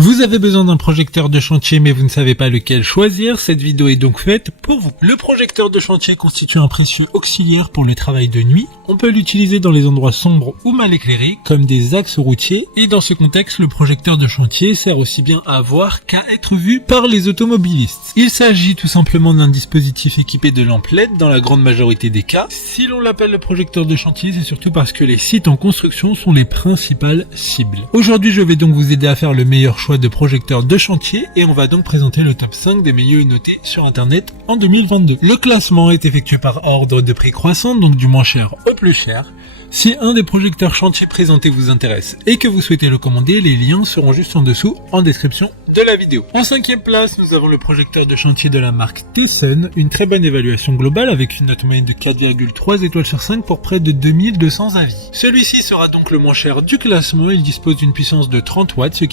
Vous avez besoin d'un projecteur de chantier mais vous ne savez pas lequel choisir, cette vidéo est donc faite pour vous. Le projecteur de chantier constitue un précieux auxiliaire pour le travail de nuit. On peut l'utiliser dans les endroits sombres ou mal éclairés comme des axes routiers et dans ce contexte, le projecteur de chantier sert aussi bien à voir qu'à être vu par les automobilistes. Il s'agit tout simplement d'un dispositif équipé de lampes LED dans la grande majorité des cas. Si l'on l'appelle le projecteur de chantier, c'est surtout parce que les sites en construction sont les principales cibles. Aujourd'hui, je vais donc vous aider à faire le meilleur choix de projecteurs de chantier et on va donc présenter le top 5 des mieux notés sur internet en 2022. Le classement est effectué par ordre de prix croissant, donc du moins cher au plus cher. Si un des projecteurs chantier présentés vous intéresse et que vous souhaitez le commander, les liens seront juste en dessous en description de la vidéo. En 5e place, nous avons le projecteur de chantier de la marque Thyssen, une très bonne évaluation globale avec une note moyenne de 4,3 étoiles sur 5 pour près de 2200 avis. Celui-ci sera donc le moins cher du classement, il dispose d'une puissance de 30 watts, ce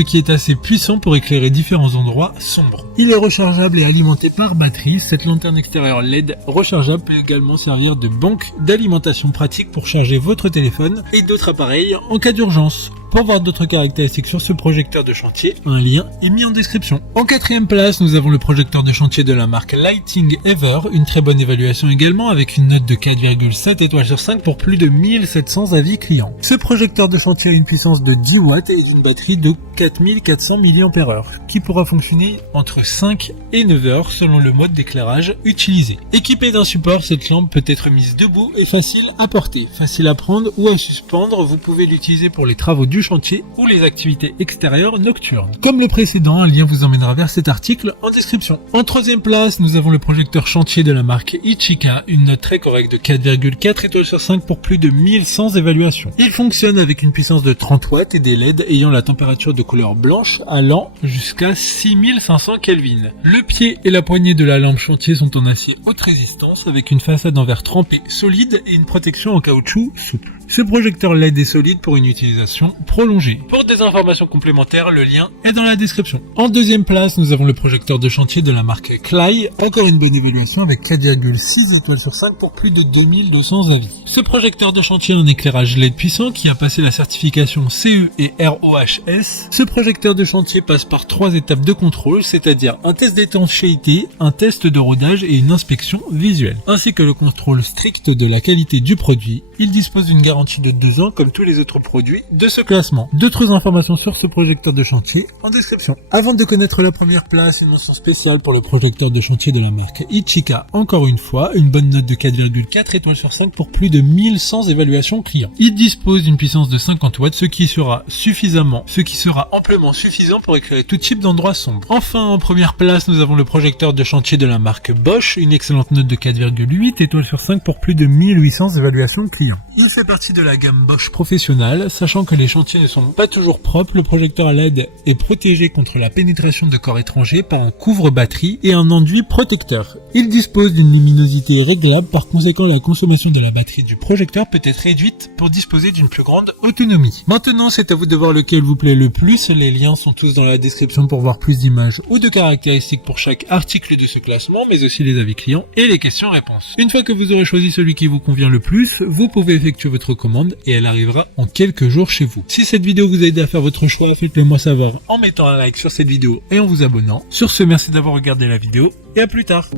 qui est assez puissant pour éclairer différents endroits sombres. Il est rechargeable et alimenté par batterie, cette lanterne extérieure LED rechargeable peut également servir de banque d'alimentation pratique pour charger votre téléphone et d'autres appareils en cas d'urgence. Pour voir d'autres caractéristiques sur ce projecteur de chantier, un lien est mis en description. En 4e place, nous avons le projecteur de chantier de la marque Lighting Ever, une très bonne évaluation également avec une note de 4,7 étoiles sur 5 pour plus de 1700 avis clients. Ce projecteur de chantier a une puissance de 10 watts et une batterie de 4400 mAh qui pourra fonctionner entre 5 et 9 heures selon le mode d'éclairage utilisé. Équipée d'un support, cette lampe peut être mise debout et facile à porter, facile à prendre ou à suspendre. Vous pouvez l'utiliser pour les travaux du chantier ou les activités extérieures nocturnes. Comme le précédent, un lien vous emmènera vers cet article en description. En 3e place, nous avons le projecteur chantier de la marque Ichika, une note très correcte de 4,4 étoiles sur 5 pour plus de 1100 évaluations. Il fonctionne avec une puissance de 30 watts et des LED ayant la température de couleur blanche allant jusqu'à 6500 Kelvin. Le pied et la poignée de la lampe chantier sont en acier haute résistance avec une façade en verre trempé solide et une protection en caoutchouc souple. Ce projecteur LED est solide pour une utilisation prolongée. Pour des informations complémentaires, le lien est dans la description. En 2e place, nous avons le projecteur de chantier de la marque Klai, encore une bonne évaluation avec 4,6 étoiles sur 5 pour plus de 2200 avis. Ce projecteur de chantier a un éclairage LED puissant qui a passé la certification CE et RoHS. Ce projecteur de chantier passe par 3 étapes de contrôle, c'est-à-dire un test d'étanchéité, un test de rodage et une inspection visuelle, ainsi que le contrôle strict de la qualité du produit. Il dispose d'une garantie de 2 ans comme tous les autres produits de ce classement. D'autres informations sur ce projecteur de chantier en description. Avant de connaître la première place, une mention spéciale pour le projecteur de chantier de la marque Ichika. Encore une fois, une bonne note de 4,4 étoiles sur 5 pour plus de 1100 évaluations clients. Il dispose d'une puissance de 50 watts, ce qui sera amplement suffisant pour éclairer tout type d'endroits sombres. Enfin, en première place, nous avons le projecteur de chantier de la marque Bosch, une excellente note de 4,8 étoiles sur 5 pour plus de 1800 évaluations clients. Il fait partie de la gamme Bosch professionnelle, sachant que les chantiers ne sont pas toujours propres, le projecteur LED est protégé contre la pénétration de corps étrangers par un couvre-batterie et un enduit protecteur. Il dispose d'une luminosité réglable, par conséquent la consommation de la batterie du projecteur peut être réduite pour disposer d'une plus grande autonomie. Maintenant, c'est à vous de voir lequel vous plaît le plus, les liens sont tous dans la description pour voir plus d'images ou de caractéristiques pour chaque article de ce classement, mais aussi les avis clients et les questions-réponses. Une fois que vous aurez choisi celui qui vous convient le plus, vous pouvez effectuer votre commande et elle arrivera en quelques jours chez vous. Si cette vidéo vous a aidé à faire votre choix, faites-le moi savoir en mettant un like sur cette vidéo et en vous abonnant. Sur ce, merci d'avoir regardé la vidéo et à plus tard.